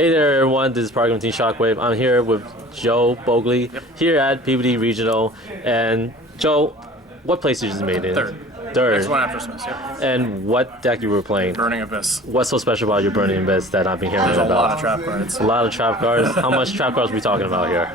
Hey there, everyone. This is Program Team Shockwave. I'm here with Joe Bogli here at Peabody Regional. And Joe, what place did you just made in? Third. Next one after Smiths, yeah. And what deck you were playing? Burning Abyss. What's so special about your Burning Abyss that I've been hearing There's about? a lot of trap cards. A lot of trap cards. How much trap cards are we talking about here?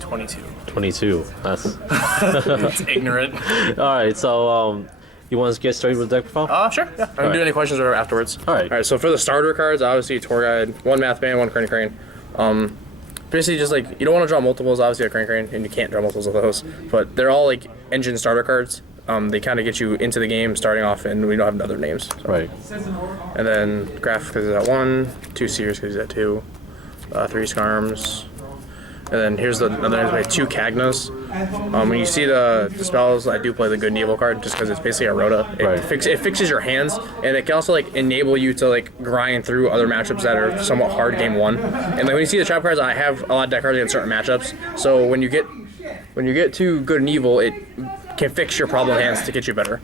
22. 22. That's It's ignorant. all right. So, you want to get straight with the deck profile? Sure. Yeah. I can do any questions or whatever afterwards. All right. All right. So for the starter cards, obviously Tour Guide, one Math Band, one Crane. Basically, just like you don't want to draw multiples. Obviously, a Crane, and you can't draw multiples of those. But they're all like engine starter cards. They kind of get you into the game starting off, and we don't have other names. So. Right. And then Graph because he's at 1, 2 Sears because he's at 2, 3 Skarms. And then here's another name, 2 Kagnas. When you see the spells, I do play the Good and Evil card just because it's basically a Rhoda. It fixes your hands, and it can also like enable you to like grind through other matchups that are somewhat hard game 1. And like when you see the trap cards, I have a lot of deck cards against certain matchups. So when you get to Good and Evil, it can fix your problem hands to get you better.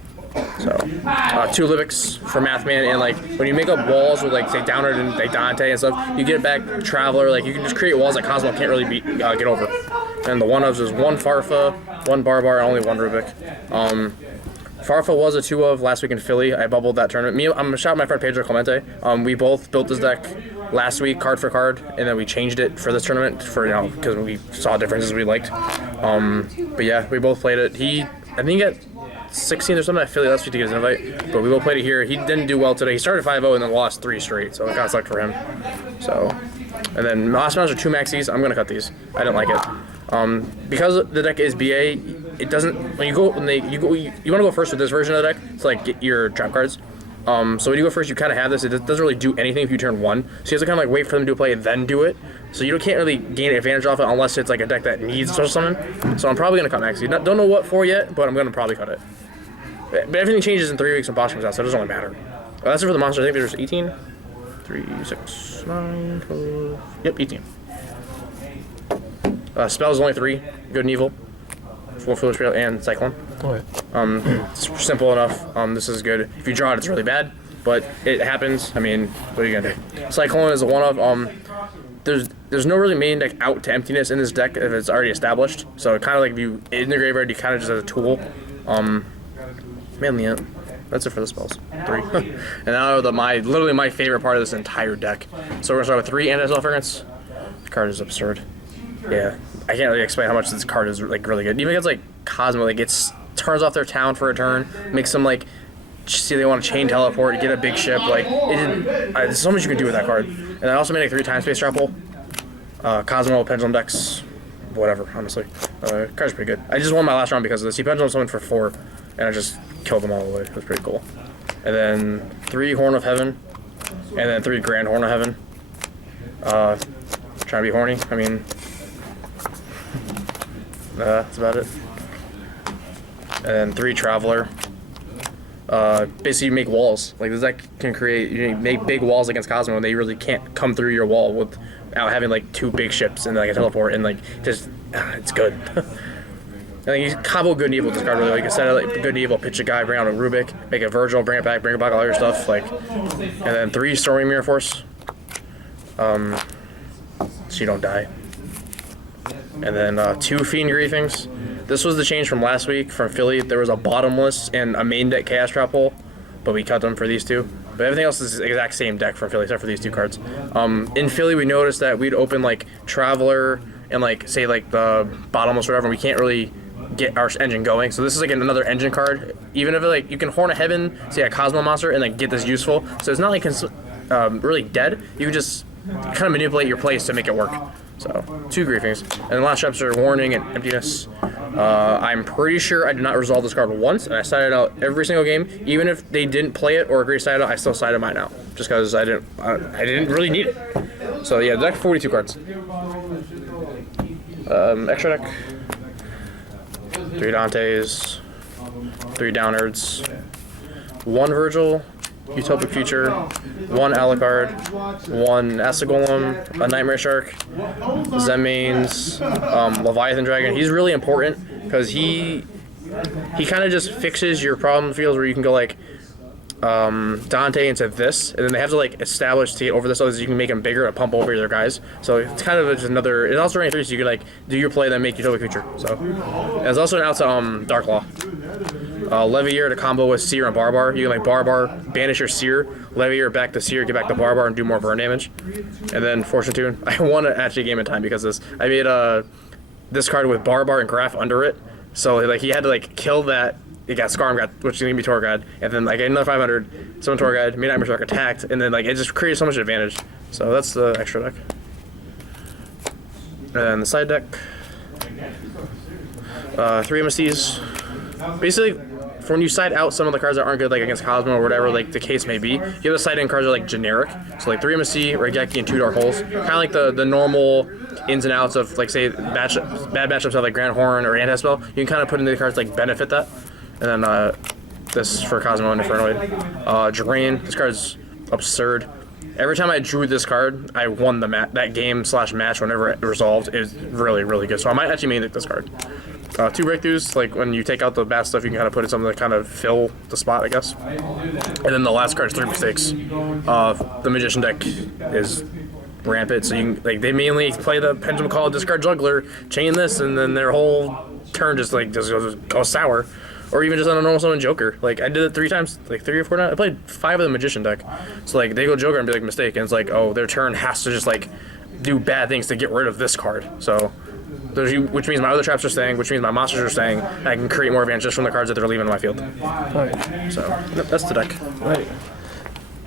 So, 2 Livics for Mathman, and like when you make up walls with like say Downard and like Dante and stuff, you get back Traveler. Like you can just create walls that Cosmo can't really get over. And the 1-ofs is 1 Farfa, 1 Barbar, and only 1 Rubik. Farfa was a 2-of last week in Philly. I bubbled that tournament. I'm shout out my friend Pedro Clemente. We both built this deck last week, card for card, and then we changed it for this tournament for because we saw differences we liked. But yeah, we both played it. I think he got 16 or something at Philly last week to get his invite, but we both played it here. He didn't do well today. He started 5-0 and then lost 3 straight, so it kind of sucked for him. So, and then last rounds are 2 maxis. I'm gonna cut these. I didn't like it because the deck is BA. It doesn't when you want to go first with this version of the deck to like get your trap cards. So when you go first, you kind of have this. It doesn't really do anything if you turn 1, so you have to kind of like wait for them to play and then do it. So you can't really gain advantage off it unless it's like a deck that needs special summon. So I'm probably gonna cut maxi. Don't know what for yet, but I'm gonna probably cut it. But everything changes in 3 weeks when Bosch comes out, so it doesn't really matter. That's it for the monster. I think there's 18. 3, 6, 9, 12. Yep, 18. Spells only 3. Good and Evil. 4 Foolish Trail and Cyclone. It's simple enough. This is good. If you draw it, it's really bad, but it happens. I mean, what are you gonna do? Cyclone is a 1-of. There's no really main deck out to emptiness in this deck if it's already established. So kind of like if you in the graveyard, you kind of just as a tool. Mainly it. That's it for the spells. 3. And now literally my favorite part of this entire deck. So we're gonna start with 3 anti-spell fragrance. The card is absurd. Yeah, I can't really explain how much this card is like really good. Even against like Cosmo, like turns off their town for a turn, makes them like see they want to chain teleport, get a big ship. Like there's so much you can do with that card. And I also made a 3 time space travel. Cosmo, Pendulum decks, whatever. Honestly, card's pretty good. I just won my last round because of this. He Pendulum summoned for 4, and I just killed them all the way. It was pretty cool. And then 3 Horn of Heaven, and then 3 Grand Horn of Heaven. Trying to be horny. I mean, that's about it. And then 3 Traveler. Basically, you make walls. Like this deck can make big walls against Cosmo, and they really can't come through your wall without having like 2 big ships and like a teleport, and like just it's good. I think you combo Good and Evil with this card really. Like instead of like Good and Evil, pitch a guy, bring out a Rubik, make a Virgil, bring it back all your stuff. Like, and then 3 Stormy Mirror Force. So you don't die. And then 2 Fiend Griefings. This was the change from last week from Philly. There was a bottomless and a main deck Chaos Trap hole, but we cut them for these 2. But everything else is the exact same deck from Philly except for these 2 cards. In Philly, we noticed that we'd open like Traveler and like say like the bottomless or whatever. And we can't really get our engine going. So this is like another engine card. Even if it, like you can Horn of Heaven, say a Cosmo monster, and like get this useful. So it's not like really dead. You can just kind of manipulate your plays to make it work. So 2 Griefings. And the last traps are Warning and Emptiness. I'm pretty sure I did not resolve this card once, and I sided out every single game. Even if they didn't play it or agree to side out, I still sided mine out, just because I didn't really need it. So yeah, deck 42 cards. Extra deck. 3 Dantes, 3 Downards, 1 Virgil, Utopic Future, 1 Alucard, 1 Asagolem, a Nightmare Shark, Zemains, Leviathan Dragon. He's really important because he kind of just fixes your problem fields where you can go like Dante into this, and then they have to like establish to get over this so that you can make them bigger and pump over your guys. So it's kind of just another. It's also running 3, so you can like do your play, then make your Utopia creature. So and there's also an out to Dark Law. Levier to combo with Seer and Barbar. You can like Barbar, banish your Seer, Levier back to Seer, get back to Barbar, and do more burn damage. And then Fortune Tune. I won actually game in time because this. I made this card with Barbar and Graph under it. So like he had to like kill that. It got Scarm, which is gonna be Torgod, and then like another 500, summon Torgod, made Nightmare Shark attacked, and then like it just created so much advantage. So that's the extra deck. And the side deck, 3 MSTs. Basically, for when you side out some of the cards that aren't good, like against Cosmo or whatever, like the case may be, the other side in cards are like generic. So like 3 MST, Regeki, and 2 Dark Holes, kind of like the normal ins and outs of like say bad matchups have like Grand Horn or Anti-Spell. You can kind of put into the cards like benefit that. And then this for Cosmo and Infernoid. Drain. This card's absurd. Every time I drew this card, I won that game / match whenever it resolved. It was really, really good. So I might actually main this card. 2 breakthroughs, like when you take out the bad stuff, you can kind of put in something to kind of fill the spot, I guess. And then the last card is 3 mistakes. The Magician deck is rampant, so you can, like they mainly play the Pendulum Call, discard Juggler, chain this, and then their whole turn just goes sour. Or even just on a normal summon Joker. Like, I did it 3 times, like 3 or 4 times. I played 5 of the Magician deck. So, like, they go Joker and be like, mistake. And it's like, oh, their turn has to just, like, do bad things to get rid of this card. So, which means my other traps are staying, which means my monsters are staying. And I can create more advantage just from the cards that they're leaving on my field. Alright. So, that's the deck. Right.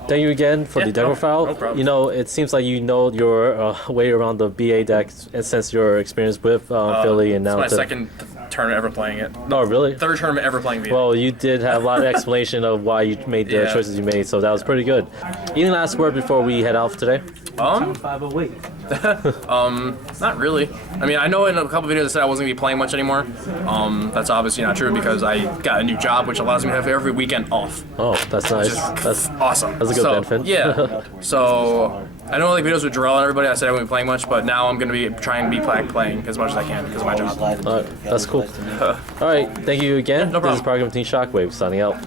Thank you again for the demo file. No problem. You know, it seems like you know your way around the BA deck since your experience with Philly and now. It's my second tournament ever playing it. Oh, really? 3rd tournament ever playing BA. Well, you did have a lot of explanation of why you made the choices you made, so that was pretty good. Any last word before we head off today? Not really. I mean, I know in a couple videos I said I wasn't going to be playing much anymore. That's obviously not true because I got a new job, which allows me to have every weekend off. Oh, that's nice. That's awesome. That's a good benefit. Yeah. So, I know like videos with Jarrell and everybody, I said I wouldn't be playing much, but now I'm going to be trying to be playing as much as I can because of my job. Alright, that's cool. Alright, thank you again. No problem. This is Program Team Shockwave signing out.